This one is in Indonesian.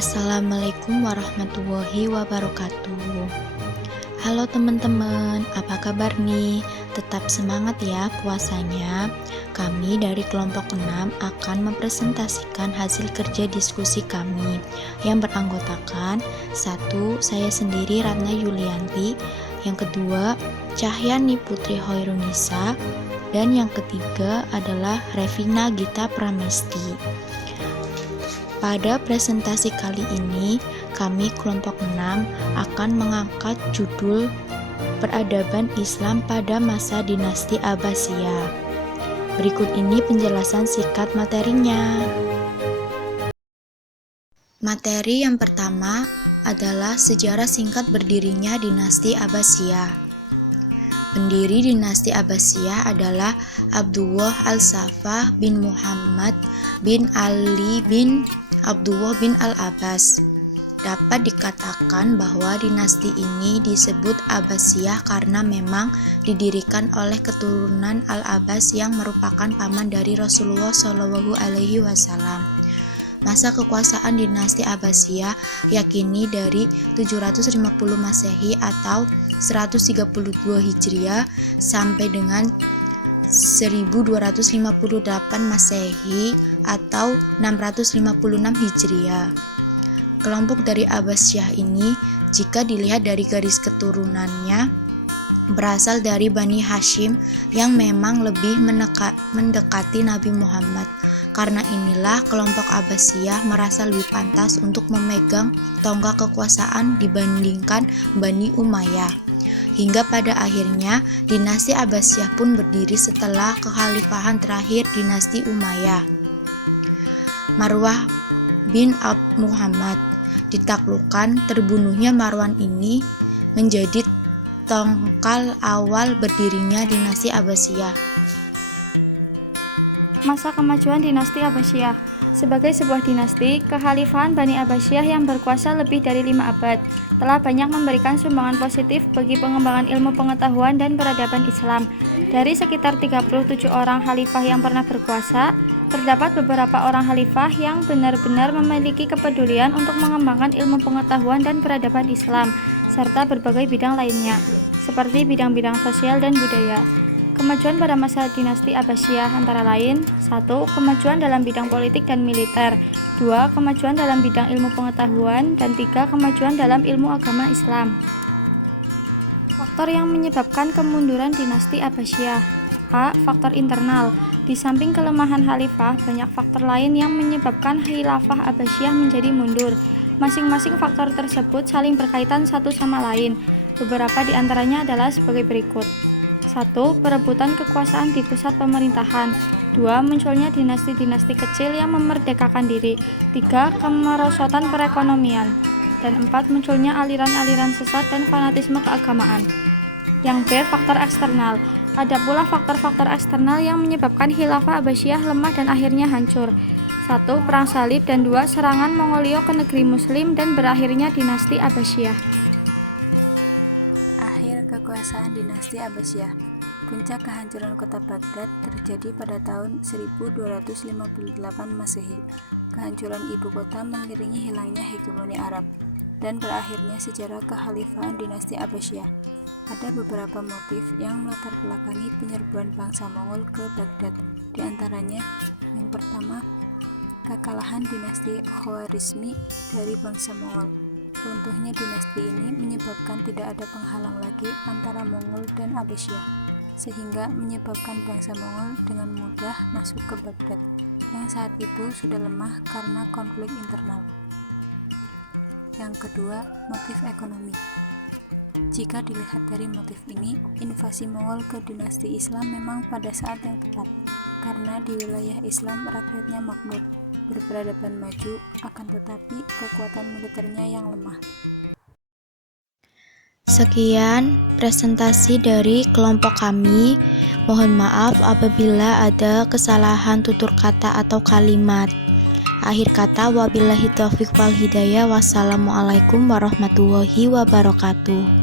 Assalamualaikum warahmatullahi wabarakatuh. Halo teman-teman, apa kabar nih? Tetap semangat ya puasanya. Kami dari kelompok 6 akan mempresentasikan hasil kerja diskusi kami yang beranggotakan 1. Saya sendiri Ratna Yulianti, yang kedua Cahyani Putri Hoirunisa, dan yang ketiga adalah Revina Gita Pramesti. Pada presentasi kali ini, kami kelompok 6 akan mengangkat judul Peradaban Islam pada Masa Dinasti Abbasiyah. Berikut ini penjelasan singkat materinya. Materi yang pertama adalah sejarah singkat berdirinya Dinasti Abbasiyah. Pendiri Dinasti Abbasiyah adalah Abdullah Al-Saffah bin Muhammad bin Ali bin Abdullah bin Al-Abbas. Dapat dikatakan bahwa dinasti ini disebut Abbasiyah karena memang didirikan oleh keturunan Al-Abbas yang merupakan paman dari Rasulullah Shallallahu Alaihi Wasallam. Masa kekuasaan dinasti Abbasiyah yakini dari 750 Masehi atau 132 Hijriah sampai dengan 1258 Masehi atau 656 Hijriah. Kelompok dari Abbasiyah ini jika dilihat dari garis keturunannya berasal dari Bani Hashim yang memang lebih mendekati Nabi Muhammad. Karena inilah kelompok Abbasiyah merasa lebih pantas untuk memegang tonggak kekuasaan dibandingkan Bani Umayyah. Hingga pada akhirnya dinasti Abbasiyah pun berdiri setelah kekhalifahan terakhir dinasti Umayyah. Marwah bin Muhammad ditaklukkan. Terbunuhnya Marwan ini menjadi tongkal awal berdirinya dinasti Abbasiyah. Masa kemajuan dinasti Abbasiyah. Sebagai sebuah dinasti, kekhalifahan Bani Abbasiyah yang berkuasa lebih dari 5 abad telah banyak memberikan sumbangan positif bagi pengembangan ilmu pengetahuan dan peradaban Islam. Dari sekitar 37 orang khalifah yang pernah berkuasa, terdapat beberapa orang khalifah yang benar-benar memiliki kepedulian untuk mengembangkan ilmu pengetahuan dan peradaban Islam, serta berbagai bidang lainnya, seperti bidang-bidang sosial dan budaya. Kemajuan pada masa dinasti Abbasiyah antara lain 1. Kemajuan dalam bidang politik dan militer, 2. Kemajuan dalam bidang ilmu pengetahuan, dan 3. Kemajuan dalam ilmu agama Islam. Faktor yang menyebabkan kemunduran dinasti Abbasiyah. A. Faktor internal. Di samping kelemahan khalifah, banyak faktor lain yang menyebabkan khilafah Abbasiyah menjadi mundur. Masing-masing faktor tersebut saling berkaitan satu sama lain. Beberapa di antaranya adalah sebagai berikut. 1. Perebutan kekuasaan di pusat pemerintahan. 2. Munculnya dinasti-dinasti kecil yang memerdekakan diri. 3. Kemerosotan perekonomian. Dan 4. Munculnya aliran-aliran sesat dan fanatisme keagamaan. Yang B. Faktor eksternal. Ada pula faktor-faktor eksternal yang menyebabkan khilafah Abbasiyah lemah dan akhirnya hancur. 1. Perang salib, dan 2. Serangan Mongolia ke negeri muslim dan berakhirnya dinasti Abbasiyah. Akhir kekuasaan dinasti Abbasiyah. Puncak kehancuran kota Baghdad terjadi pada tahun 1258 Masehi. Kehancuran ibu kota mengiringi hilangnya hegemoni Arab dan berakhirnya sejarah kekhalifahan dinasti Abbasiyah. Ada beberapa motif yang melatar belakangi penyerbuan bangsa Mongol ke Baghdad. Di antaranya, yang pertama, kekalahan dinasti Khwarizmi dari bangsa Mongol. Runtuhnya dinasti ini menyebabkan tidak ada penghalang lagi antara Mongol dan Abbasiyah, sehingga menyebabkan bangsa Mongol dengan mudah masuk ke Baghdad, yang saat itu sudah lemah karena konflik internal. Yang kedua, motif ekonomi. Jika dilihat dari motif ini, invasi Mongol ke dinasti Islam memang pada saat yang tepat, karena di wilayah Islam rakyatnya makmur, berperadaban maju, akan tetapi kekuatan militernya yang lemah. Sekian presentasi dari kelompok kami. Mohon maaf apabila ada kesalahan tutur kata atau kalimat. Akhir kata, wabillahi taufiq wal hidayah. Wassalamualaikum warahmatullahi wabarakatuh.